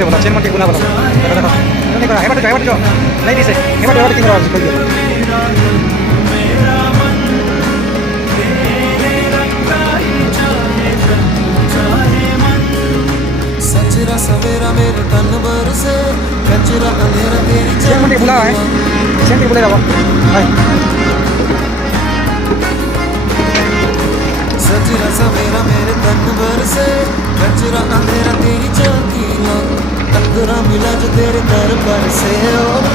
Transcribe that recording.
दे बोला, चेन मंटी बुला बोला। देखो देखो, नहीं करा, हेबाट जो, नहीं दिसे, हेबाट किंग रहा कोई है। सचरा सवेरा मेरे तन भर से, कचरा अंधेरा तेरी चेन मंटी बुला है, चेन मंटी बुला रहा, हाय। सचरा सवेरा मेरे तन भर से, कचरा अंधेरा तेरी चौकी लो, अंधेरा मिला जो तेरे दर पर से ओ